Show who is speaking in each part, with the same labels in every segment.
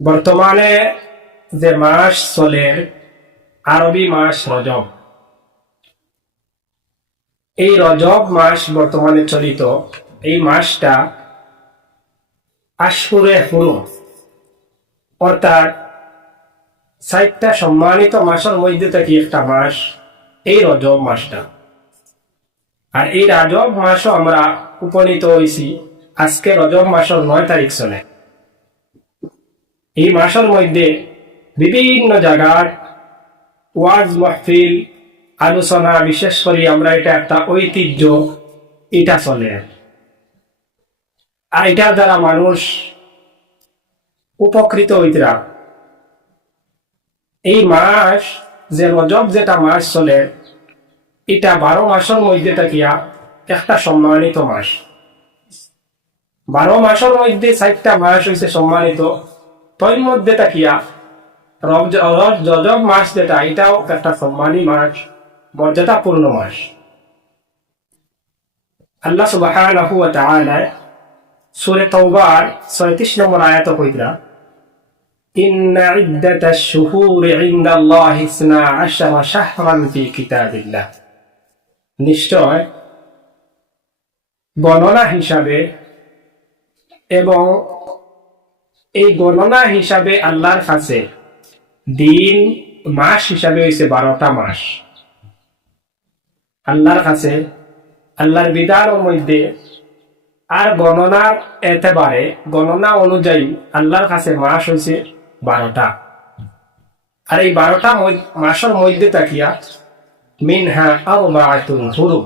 Speaker 1: বর্তমানে যে মাস চলে, আরবি মাস রজব। এই রজব মাস বর্তমানে চলিত। এই মাসটা আশুরে হুরুম অর্থাৎ ষাটটা সম্মানিত মাসের মধ্যে থেকে একটা মাস এই রজব মাসটা। আর এই রজব মাসও আমরা উপনীত হয়েছি আজকে রজব মাসের নয় তারিখ চলে। এই মাসের মধ্যে বিভিন্ন জায়গার ওয়াজ মাহফিল, আলোচনা, বিশেষ করে আমরা এটা একটা ঐতিহ্য, এটা চলে। আর এটার দ্বারা মানুষ উপকৃত হইতরা এই মাস যে রজব যেটা মাস চলে, এটা বারো মাসের মধ্যে থাকিয়া একটা সম্মানিত মাস। বারো মাসের মধ্যে চারটা মাস হয়েছে সম্মানিত। তোর মধ্যে তাকিয়া রব- রব- রজব মাস যেটা এটাও একটা সম্মানী মাস মর্যাদাপূর্ণ মাস আল্লাহ সুবহানাহু ওয়া তাআলা সূরা তাওবার 36 নম্বর আয়াত কইরা إن عدة الشهور عند الله اثنا عشر شهرا في كتاب الله নিশ্চয় গণনা হিসাবে এবং এই গণনা হিসাবে আল্লাহর কাছে দিন, মাস হিসাবে হয়েছে বারোটা মাস। আল্লাহর কাছে, আল্লাহর বিধানের মধ্যে আর গণনার এতেবারে, গণনা অনুযায়ী আল্লাহর কাছে মাস হয়েছে বারোটা। আর এই বারোটা মাসের মধ্যে তাকিয়া মিনহা আরবাআতুন হুরুম।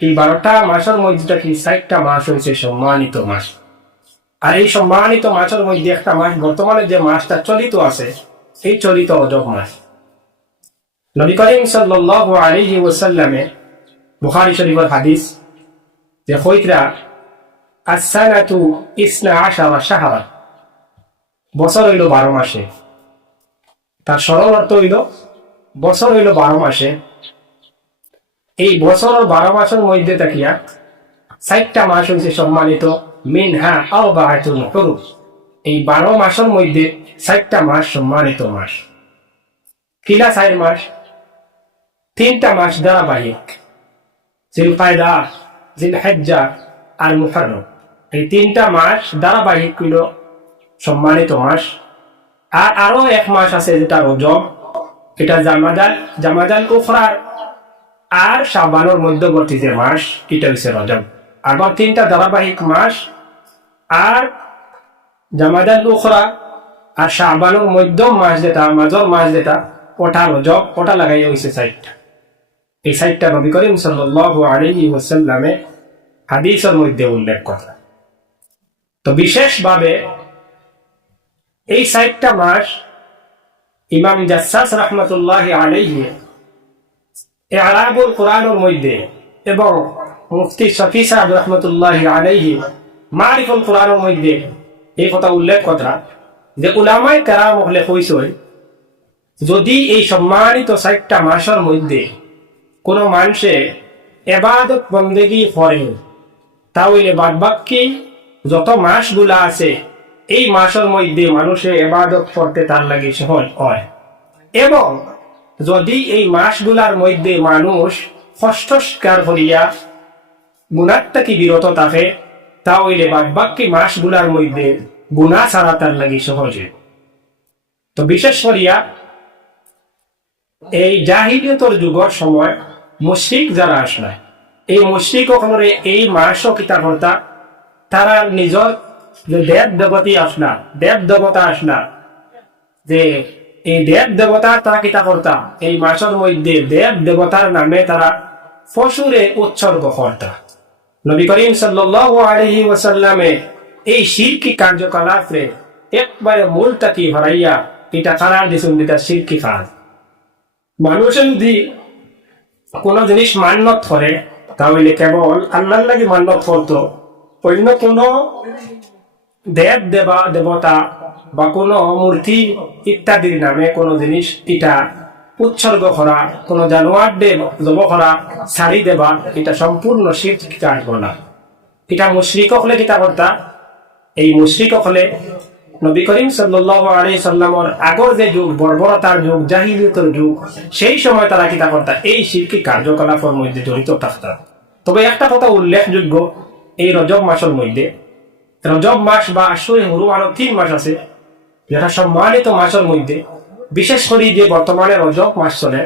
Speaker 1: এই বারোটা মাসের মধ্যে থাকি ষাটটা মাস হয়েছে সম্মানিত মাস। আর এই সম্মানিত মাসের মধ্যে একটা মাস বর্তমানে যে মাসটা চলিত আছে এই চলিত অজব মাস নবী করিম সাল্লাল্লাহু আলাইহি ওয়াসাল্লামে বুখারী শরীফের হাদিস যে হইতরা আসানাতু ইসনা আশারা শাহরা, বছর হইল বারো মাসে। তার সরল অর্থ হইল, বছর হইল বারো মাসে। এই বছর বারো মাসের মধ্যে তাকিয়া ষাটটা মাস হয়েছে সম্মানিত। মিনহা আরবাআতুন হুরুম এই বারো মাসের মধ্যে ষাটটা মাস সম্মানিত মাস। কিলা চার মাস? তিনটা মাস ধারাবাহিক। জিলকায়দা জিলহেজ্জা আর মুহাররম। এই তিনটা মাস ধারাবাহিক হইল সম্মানিত মাস। আর আরও এক মাস আছে যেটা রজব। এটা জামাদাল জামাদাল উখরার আর শাবানোর মধ্যবর্তী যে মাস, এটা হচ্ছে রজব। আবার তিনটা ধারাবাহিক মাস আর জামাদাল উখরা আর শাবানোর মধ্যম মাস যেটা মাজর মাস যেটা ওটা রজব ওটা লাগাই হয়েছে সাইডটা এই সাইডটা নবী করিম সাল্লাল্লাহু আলাইহি ওয়াসাল্লামে হাদিসের মধ্যে উল্লেখ করা। তো বিশেষভাবে এই সাইডটা মাস ইমাম জাসাস রহমতুল্লাহ আলাইহি আরাবুল কোরআনের মধ্যে এবং মুফতি শফি সাহেব রহমতুল্লাহ আলাইহি মারিফুল কোরআনের মধ্যে এই কথা উল্লেখ কথা যে উলামাই কারাম হলে কইসই যদি এই সম্মানিত ষাটটা মাসের মধ্যে কোনো মানুষে এবাদত বন্দেগি করে, তাহলে বাদ বাকি যত মাসগুলা আছে, এই মাসের মধ্যে মানুষে এবাদত করতে তার লাগে সহজ হয়। এবং যদি এই মাসগুলার মধ্যে মানুষ কষ্ট স্বীকার করিয়া গুণার থেকে বিরত থাকে, তাহলে বাকি মাসগুলার মধ্যে গুণা ছাড়া তার লাগে সহজে। তো বিশেষ করিয়া, এই জাহিলিয়তর যুগর সময় মুশরিক যারা আসলে, এই মুশরিক ওখানে এই মাসও কিতা কর্তা তারা নিজর যে দেব দেবতী আসনা দেব দেবতা আসনা যে এই দেব দেবতা তারা কিতা কর্তা এই মাসের মধ্যে দেব দেবতার নামে তারা ফসুরে উৎসর্গ কর্তা। নবী করিম সাল্লাল্লাহু আলাইহি ওয়াসাল্লামে এই শিরকি কার্যকলাপে একবারে মূলটাকে হরাইয়া এটা কারার দিছুন দিতা শিরকি কাজ মানুষের যদি কোন জিনিস মান্যত করে, তাহলে কেবল আল্লাহর লাগে মান্যত করতো। অন্য কোন দেব দেবা দেবতা বা কোনো মূর্তি ইত্যাদির নামে কোনো জিনিস এটা উৎসর্গ করা, কোনো জানোয়ার দেব, জব করা শাড়ি দেবা, এটা সম্পূর্ণ শীত কাজ বলা এটা মুশ্রিক হলে কিতা করতা এই মুশ্রিক হলে নবী করিম সাল্লাল্লাহু আলাইহি সাল্লামর আগর যে যুগ, বর্বরতার যুগ, জাহিলিয়তের যুগ, সেই সময় তারা কিতা করতা এই শিল্পী কার্যকলাপের মধ্যে জড়িত থাকতা। তবে একটা কথা উল্লেখযোগ্য এই রজব মাসের মধ্যে। রজব মাস বা আশুরে হরু আরও তিন মাস আছে। যেটা সম্মানিত মাসের মধ্যে বিশেষ করে যে বর্তমানে রজব মাস চলে,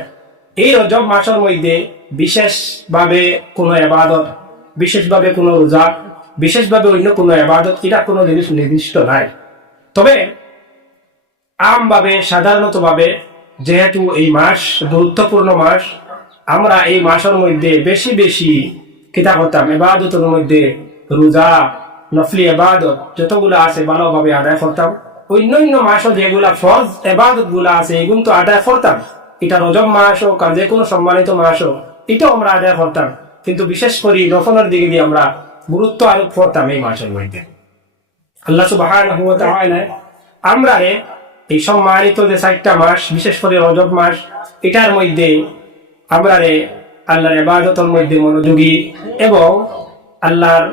Speaker 1: এই রজব মাসের মধ্যে বিশেষভাবে কোনো এবাদত বিশেষভাবে কোনো রোজা, বিশেষভাবে অন্য কোনো এবাদত এটা কোনো জিনিস নির্দিষ্ট নাই। তবে আমভাবে, সাধারণতভাবে যেহেতু এই মাস গুরুত্বপূর্ণ মাস, আমরা এই মাসের মধ্যে বেশি বেশি কিতা করতাম এবাদতের মধ্যে রোজা, নফলি এবাদত যতগুলো আছে ভালোভাবে আদায় করতাম। অন্য মাসও যেগুলা ফরজ, এবাদতগুলা আছে এগুলো তো আদায় করতাম। এটা রজব মাস হোক আর যে কোনো সম্মানিত মাস হোক, এটাও আমরা আদায় করতাম। কিন্তু বিশেষ করে দিকে দিয়ে আমরা গুরুত্ব আরোপ করতাম এই মাসের মধ্যে। আল্লাহ তাআলা আমরা এই সম্মানিত যে চারটা মাস, বিশেষ করে রজব মাস, এটার মধ্যে আমরা রে আল্লাহর ইবাদতের মধ্যে মনোযোগী এবং আল্লাহর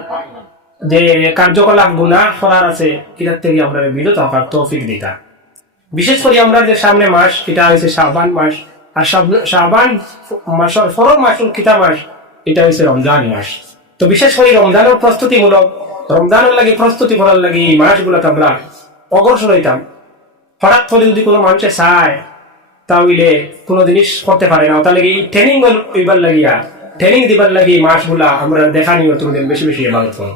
Speaker 1: যে কার্যকলাপ গুনাহ করার আছে, এটার থেকে আমরা বিরত হওয়ার তৌফিক দিতা। বিশেষ করে আমরা যে সামনে মাস, এটা হয়েছে শাবান মাস। আর শাবান মাসের ফরম মাসুল কিতা মাস, এটা হয়েছে রমজান মাস। তো বিশেষ করে রমজানের প্রস্তুতিমূলক, রমজানের লাগে প্রস্তুতি করার লাগে এই মাসগুলোতে আমরা অগ্রসর হইতাম। হঠাৎ করে যদি কোনো মানুষে চায়, তাহলে কোনো জিনিস করতে পারে না। তাহলে এই ট্রেনিং হইবার লাগিয়া ট্রেনিং দিবার লাগে এই মাসগুলা আমরা দেখা নিও তুমি বেশি বেশি ইবাদত করো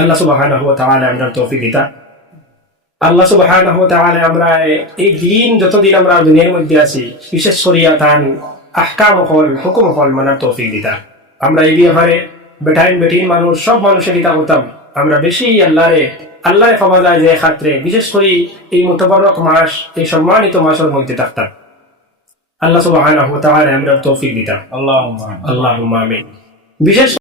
Speaker 1: আল্লাহ সুবাহ আমরা তৌফিক দিতা। আল্লাহ সুবাহ আমরা এই দিন যতদিন আমরা দুনিয়ার মধ্যে আছি বিশেষ করিয়া তান আহকাম হল হুকুম হল মানার তৌফিক দিতা। আমরা এই ব্যাপারে বেটাইন বেটিন মানুষ সব মানুষের দিতা হতাম। আমরা বেশি আল্লাহরে আল্লাহরে ফমা যায় যে খাত্রে বিশেষ করে এই মতবরক মাস এই সম্মানিত মাসের মধ্যে থাকতাম। আল্লাহ সুবাহ আমরা তৌফিক
Speaker 2: দিতাম
Speaker 1: আল্লাহ আল্লাহ বিশেষ